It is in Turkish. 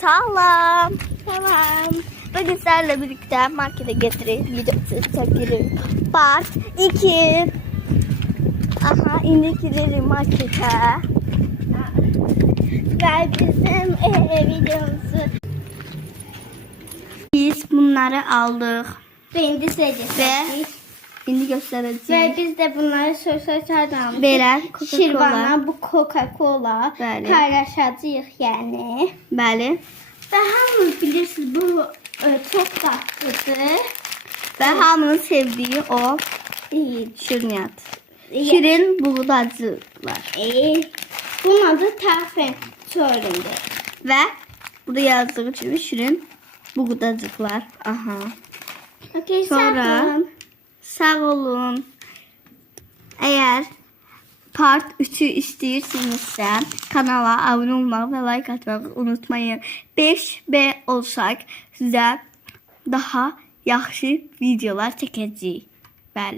Salam. Salam. Bugün sizlerle birlikte markete getirip videosu çekelim. Part 2. Aha, indi girelim markete. Ve bizim videomuzu. Biz bunları aldık. Ve indi size gösterdik. Indi göstereceğiz. Ve biz de bunları sosyal almışıq. Belə Coca-Cola. Şirvana bu Coca-Cola Bəli. paylaşacağıq yani. Bəli. Ve hamınız bilirsiniz bu çok tatlıdır. Ve hamının sevdiği o şirniyat. Şirin buğdacılar. Bunun adı Tafen Çorum'du. Ve burada yazdığı gibi şirin buğdacıklar. Aha. Okay, Sonra sağ olun. Eğer part 3'ü istəyirsinizsə kanala abone olmağı ve like atmayı unutmayın. 5B olsak sizə daha yaxşı videolar çəkəcəyik. Bəli.